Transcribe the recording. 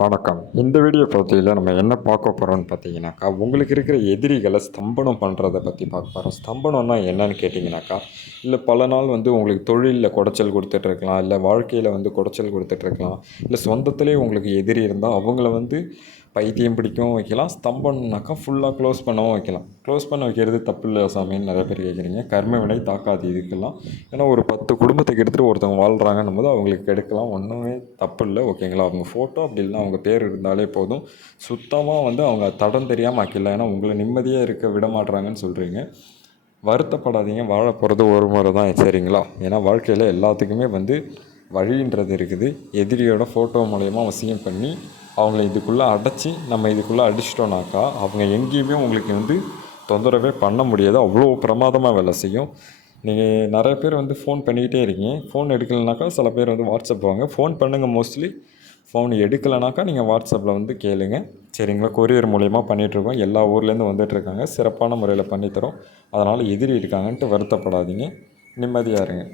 வணக்கம். இந்த வீடியோ பகுதியில் நம்ம என்ன பார்க்க போகிறோம்னு பார்த்தீங்கன்னாக்கா உங்களுக்கு இருக்கிற எதிரிகளை ஸ்தம்பனம் பண்ணுறதை பற்றி பார்க்க போகிறோம் ஸ்தம்பனம்னா என்னன்னு கேட்டிங்கனாக்கா இல்லை பல நாள் வந்து உங்களுக்கு தொழிலில் குடைச்சல் கொடுத்துட்ருக்கலாம் இல்லை வாழ்க்கையில் வந்து குடைச்சல் கொடுத்துட்ருக்கலாம் இல்லை சொந்தத்திலே உங்களுக்கு எதிரி இருந்தால் அவங்கள வந்து பைத்தியம் பிடிக்கவும் வைக்கலாம் ஸ்தம்பம்னாக்கா ஃபுல்லாக க்ளோஸ் பண்ணவும் வைக்கலாம். க்ளோஸ் பண்ண வைக்கிறது தப்பு இல்லை சாமின்னு நிறைய பேர் கேட்குறீங்க கர்ம வினை தாக்காது இதுக்கெல்லாம். ஏன்னா ஒரு பத்து குடும்பத்துக்கு எடுத்துகிட்டு ஒருத்தவங்க வாழ்கிறாங்கன்னும் போது அவங்களுக்கு கெடுக்கலாம் ஒன்றுமே தப்பு இல்லை ஓகேங்களா அவங்க ஃபோட்டோ அப்படி இல்லை அவங்க பேர் இருந்தாலே போதும். சுத்தமாக வந்து அவங்க தடம் தெரியாமல் ஆக்கிடலாம். ஏன்னா உங்களை நிம்மதியாக இருக்க விடமாட்றாங்கன்னு சொல்கிறீங்க வருத்தப்படாதீங்க. வாழ போகிறது ஒரு முறை தான் சரிங்களா? ஏன்னா வாழ்க்கையில் எல்லாத்துக்குமே வந்து வழின்றது இருக்குது. எதிரியோட ஃபோட்டோ மூலயமா அவசியம் பண்ணி அவங்கள இதுக்குள்ளே அடைச்சி நம்ம இதுக்குள்ளே அடிச்சிட்டோம்னாக்கா அவங்க எங்கேயுமே உங்களுக்கு வந்து தொந்தரவே பண்ண முடியாது. அவ்வளோ பிரமாதமாக வேலை செய்யும். நீங்கள் நிறைய பேர் வந்து ஃபோன் பண்ணிக்கிட்டே இருக்கீங்க. ஃபோன் எடுக்கலைனாக்கா சில பேர் வந்து வாட்ஸ்அப் வாங்க ஃபோன் பண்ணுங்கள் மோஸ்ட்லி ஃபோன் எடுக்கலைனாக்கா நீங்கள் வாட்ஸ்அப்பில் வந்து கேளுங்க. சரிங்களா? கொரியர் மூலயமா பண்ணிகிட்ருக்கோம் எல்லா ஊர்லேருந்து வந்துட்டுருக்காங்க சிறப்பான முறையில் பண்ணித்தரோம். அதனால் எதிரி இருக்காங்கன்ட்டு வருத்தப்படாதீங்க. நிம்மதியாக இருங்க.